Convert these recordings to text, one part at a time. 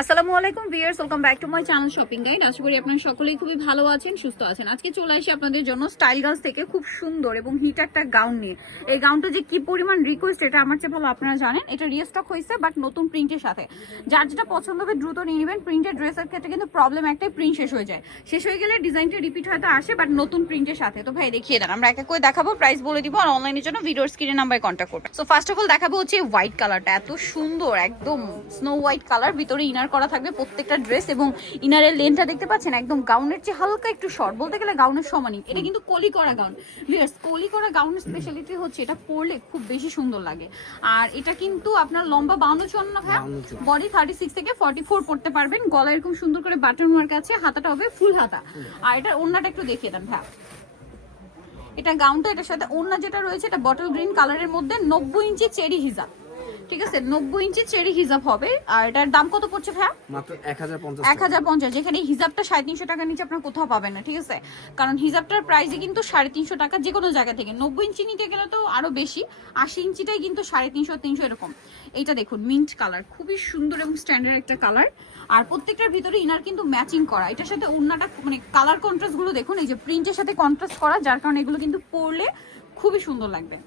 আসসালামু আলাইকুম viewers, welcome back to my channel shopping guide. আশা করি আপনারা সকলেই খুবই ভালো আছেন, সুস্থ আছেন। আজকে চলে আসি আপনাদের জন্য স্টাইল গার্লস থেকে খুব সুন্দর এবং হিট একটা গাউন নিয়ে। এই গাউনটা যে কি পরিমাণ রিকোয়েস্ট এটা আমার চেয়ে ভালো আপনারা জানেন। এটা রিস্টক হয়েছে বাট নতুন প্রিন্টের সাথে। যার যেটা পছন্দ হবে দ্রুত নিয়ে নেবেন। প্রিন্টের ড্রেসের ক্ষেত্রে কিন্তু প্রবলেম একটাই, প্রিন্ট শেষ হয়ে যায়। শেষ হয়ে গেলে ডিজাইনটা রিপিট হয়তো আসে বাট নতুন প্রিন্টের সাথে। তো ভাই দেখিয়ে দেন, আমরা এক এক করে দেখাবো, প্রাইস বলে দিব আর অনলাইনের জন্য ভিডিওর স্ক্রিনে নাম্বারে কন্ট্যাক্ট করবেন। সো ফার্স্ট অফ অল দেখাবো হচ্ছে হোয়াইট কালারটা। এত সুন্দর একদম স্নো হোয়াইট কালার, ভিতরে ইনার করা থাকবে প্রত্যেকটা ড্রেস এবং ইনারের লেনটা দেখতে পাচ্ছেন একদম গাউনের চেয়ে হালকা একটু শর্ট, বলতে গেলে গাউনের সমানই। এটা কিন্তু কলি করা গাউন। ভিউয়ার্স, কলি করা গাউনের স্পেশালিটি হচ্ছে এটা পরলে খুব বেশি সুন্দর লাগে। আর এটা কিন্তু আপনার লম্বা 52-54 ভাই, বডি 36 থেকে 44 পড়তে পারবেন। গলা এরকম সুন্দর করে বাটন মার্ক আছে, হাতাটা হবে ফুল হাতা। আর এটা ওড়নাটা একটু দেখিয়ে দেন ভাই। এটা গাউনটা, এটার সাথে ওড়না যেটা রয়েছে এটা বটল গ্রিন কালারের মধ্যে 90 ইঞ্চি চেরি হিজাব। ঠিক আছে, 90 ইঞ্চি চেরি হিজাব হবে। আর এটার দাম কত পড়ছে ভাইয়া? মাত্র 1050। 1050, যেখানে হিজাবটা 350 টাকার নিচে আপনার কোথাও পাবেন না। ঠিক আছে, কারণ হিজাবটার প্রাইসই কিন্তু 350 টাকা যে কোনো জায়গা থেকে। 90 ইঞ্চি নিতে গেলে তো আরো বেশি, 80 ইঞ্চিটাই কিন্তু 350, 300 এরকম। এইটা দেখুন মিন্ট কালার, খুবই সুন্দর এবং স্ট্যান্ডার্ড একটা কালার। আর প্রত্যেকটার ভিতরে ইনার কিন্তু ম্যাচিং করা। এটার সাথে ওড়নাটা মানে কালার কন্ট্রাস্ট গুলো দেখুন, এই যে প্রিন্টের সাথে কন্ট্রাস্ট করা, যার কারণে এগুলো কিন্তু পরলে খুবই সুন্দর লাগবে।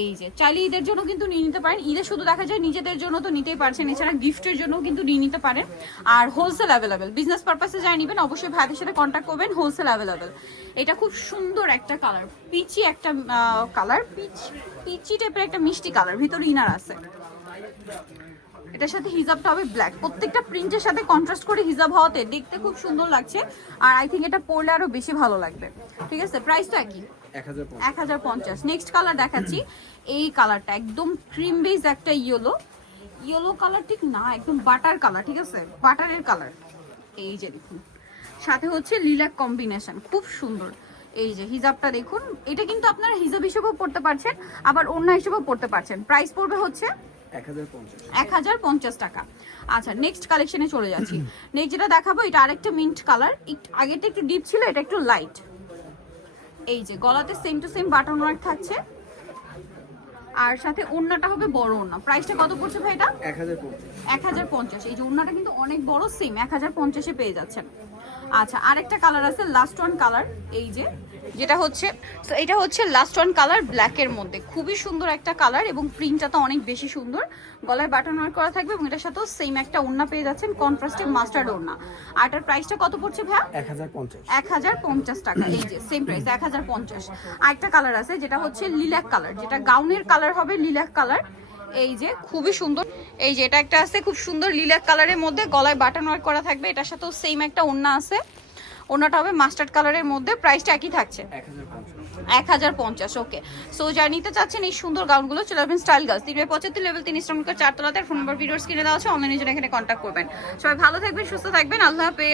এই যে চাইলে ঈদের জন্য কিন্তু নিয়ে নিতে পারেন। ঈদে শুধু দেখা যায়, নিজেদের জন্য তো নিতেই পারছেন, এছাড়া গিফটের জন্য কিন্তু নিয়ে নিতে পারেন। আর হোলসেল অ্যাভেলেবেল, বিজনেস পারপাসে যাই নেবেন অবশ্যই ভাইদের সাথে কন্ট্যাক্ট করবেন। Wholesale available. এটা খুব সুন্দর একটা কালার, পিচি একটা কালার, পিচি টাইপের একটা মিষ্টি কালার, ভিতরে ইনার আছে। এটার সাথে হিজাবটা হবে ব্ল্যাক। প্রত্যেকটা প্রিন্টের সাথে কন্ট্রাস্ট করে হিজাব হওয়াতে দেখতে খুব সুন্দর লাগছে। আর আই থিঙ্ক এটা পরলে আরো বেশি ভালো লাগবে। ঠিক আছে, প্রাইস তো একই, 1050। নেক্সট কালার দেখাচ্ছি, এই কালারটা একদম ক্রিম বেজ একটা ইয়েলো কালার, ঠিক না একদম বাটার কালার। ঠিক আছে, বাটারের কালার। এই যে দেখুন, সাথে হচ্ছে লিলাক কম্বিনেশন, খুব সুন্দর। এই যে হিজাবটা দেখুন, এটা কিন্তু আপনারা হিজাব হিসেবেও পড়তে পারছেন, আবার ওড়না হিসেবেও পড়তে পারছেন। প্রাইস পড়বে হচ্ছে 1050 টাকা। আচ্ছা, নেক্সট কালেকশনে চলে যাচ্ছি। নেক্সট যেটা দেখাবো এটা আরেকটা মিন্ট কালার, আগেরটা একটু ডিপ ছিল, এটা একটু লাইট। এই যে গলাতে same to same button work থাকছে, আর সাথে ওড়নাটা হবে বড় ওড়না। প্রাইসটা কত পড়ছে ভাই এটা? 1050। এই যে ওড়নাটা কিন্তু অনেক বড়, সেম 1050-এ পেয়ে যাচ্ছেন। আচ্ছা, আরেকটা কালার আছে, লাস্ট ওয়ান কালার। এই যে যেটা হচ্ছে, তো এটা হচ্ছে লাস্ট ওয়ান কালার ব্ল্যাকের মধ্যে, খুবই সুন্দর একটা কালার এবং প্রিন্টটা তো অনেক বেশি সুন্দর। গলায় বাটন ওয়ার্ক করা থাকবে এবং এটার সাথেও সেম একটা ওড়না পেয়ে যাচ্ছেন, কন্ট্রাস্টে মাস্টার্ড ওড়না। আর এটার প্রাইসটা কত পড়ছে ভাই? 1050 টাকা। এই যে সেম প্রাইস 1050। আরেকটা কালার আছে যেটা হচ্ছে লিলাক কালার, যেটা গাউনের কালার হবে লিলাক কালার। এই যে খুবই সুন্দর। এই যে এটা একটা আছে খুব সুন্দর লিলাক কালারের মধ্যে, গলায় বাটন ওয়ার্ক করা থাকবে। এটার সাথেও সেম একটা ওড়না আছে, ওড়নাটা হবে মাস্টার্ড কালারের মধ্যে। প্রাইসটা একই থাকছে 1050। ওকে, সো যারা নিতে চাচ্ছেন এই সুন্দর গাউনগুলো চলে আসবেন স্টাইল গার্লস, 375 লেভেল 3 ইস্টার্ন 4 তলাতে। ফোন নাম্বার ভিডিওর স্ক্রিনে দেওয়া আছে, অনলাইনে জন্য এখানে কন্ট্যাক্ট করবেন। সবাই ভালো থাকবেন, সুস্থ থাকবেন, আল্লাহ হাফেজ।